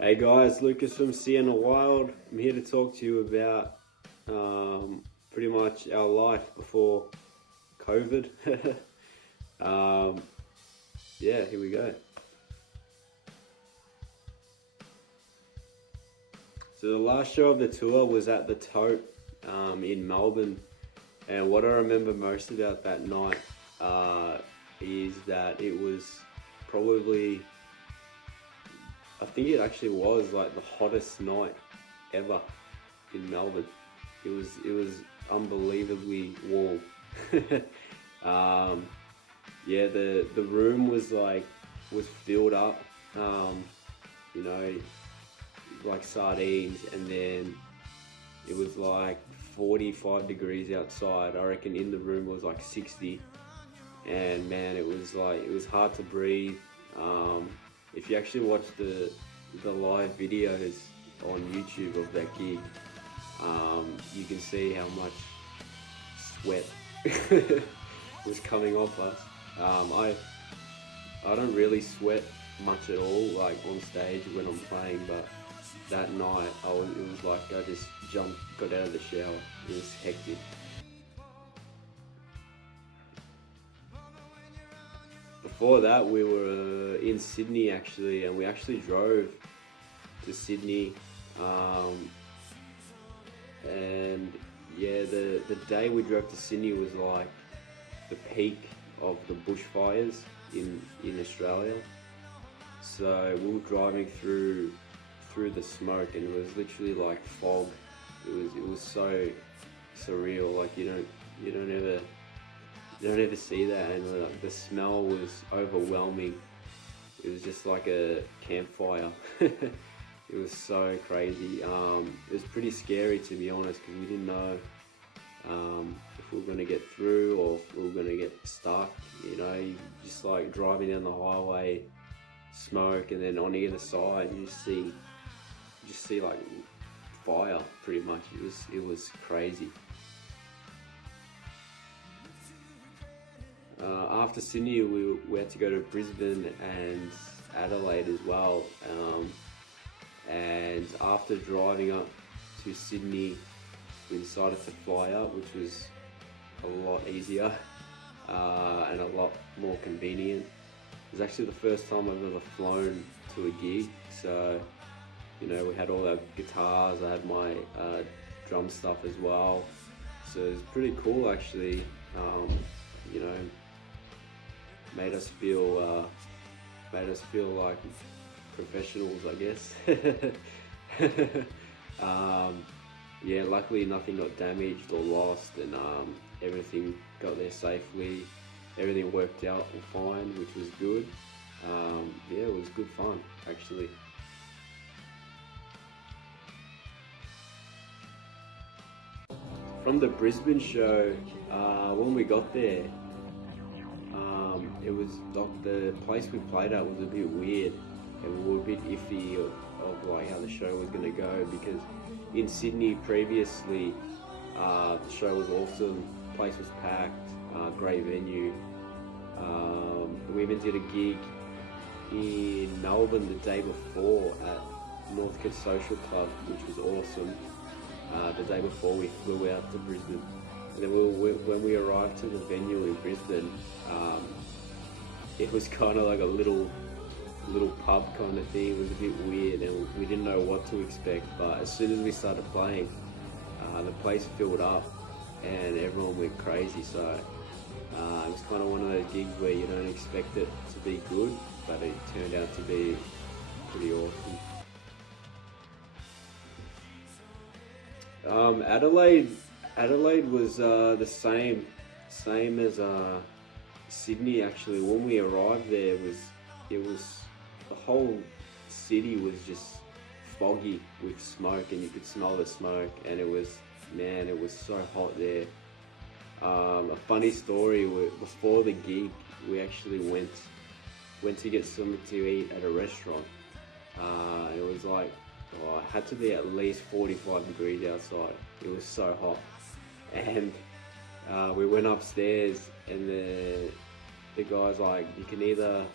Hey guys, Lucas from Sienna Wild. I'm here to talk to you about pretty much our life before COVID. um, yeah, here we go. So the last show of the tour was at the Tote in Melbourne, and what I remember most about that night is that it was probably, I think it actually was like the hottest night ever in Melbourne. It was unbelievably warm. um, yeah, the room was filled up, you know, like sardines, and then it was like 45 degrees outside. I reckon in the room was like 60, and man, it was hard to breathe. If you actually watch the live videos on YouTube of that gig, you can see how much sweat was coming off us. I don't really sweat much at all, like on stage when I'm playing, but that night it was like I just got out of the shower. It was hectic. Before that, we were in Sydney actually, and we actually drove to Sydney. And yeah, the day we drove to Sydney was like the peak of the bushfires in Australia. So we were driving through the smoke, and it was literally like fog. It was so surreal. Like you don't ever see that, and the smell was overwhelming. It was just like a campfire. It was so crazy. It was pretty scary, to be honest, because we didn't know if we were going to get through or if we were going to get stuck. You just like driving down the highway, smoke, and then on either side you just see like fire. Pretty much, it was crazy. After Sydney, we had to go to Brisbane and Adelaide as well. And after driving up to Sydney, we decided to fly up, which was a lot easier and a lot more convenient. It was actually the first time I've ever flown to a gig, so we had all our guitars. I had my drum stuff as well, so it was pretty cool actually. You know, made us feel like professionals, I guess. Yeah, luckily nothing got damaged or lost, and everything got there safely. Everything worked out fine, which was good. Yeah, it was good fun actually. From the Brisbane show, when we got there, it was like the place we played at was a bit weird, and we were a bit iffy of like how the show was going to go, because in Sydney previously, the show was awesome, place was packed, great venue. We even did a gig in Melbourne the day before at Northcote Social Club, which was awesome. The day before we flew out to Brisbane. And then when we arrived to the venue in Brisbane, it was kind of like a little pub kind of thing. It was a bit weird, and we didn't know what to expect. But as soon as we started playing, the place filled up, and everyone went crazy. So it was kind of one of those gigs where you don't expect it to be good, but it turned out to be pretty awesome. Adelaide was the same as Sydney actually. When we arrived there, it was the whole city was just foggy with smoke, and you could smell the smoke, and it was so hot there. A funny story: before the gig, we actually went to get something to eat at a restaurant. And it was like, it had to be at least 45 degrees outside. It was so hot, and we went upstairs, and the guy's like, you can either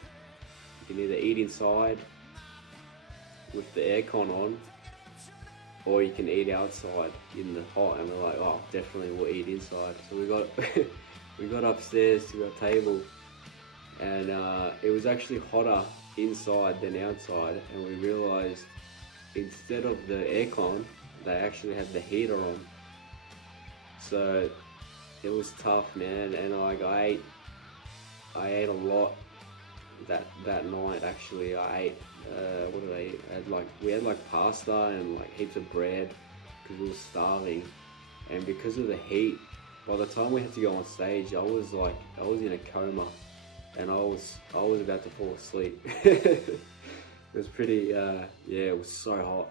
eat inside with the aircon on, or you can eat outside in the hot. And we're like, oh, definitely we'll eat inside. So we got we got upstairs to our table, and it was actually hotter inside than outside. And we realized instead of the aircon, they actually had the heater on. So it was tough, man. And like I ate a lot that night. Actually, I ate what did I eat? We had like pasta and like heaps of bread because we were starving. And because of the heat, by the time we had to go on stage, I was in a coma, and I was about to fall asleep. It was pretty, it was so hot.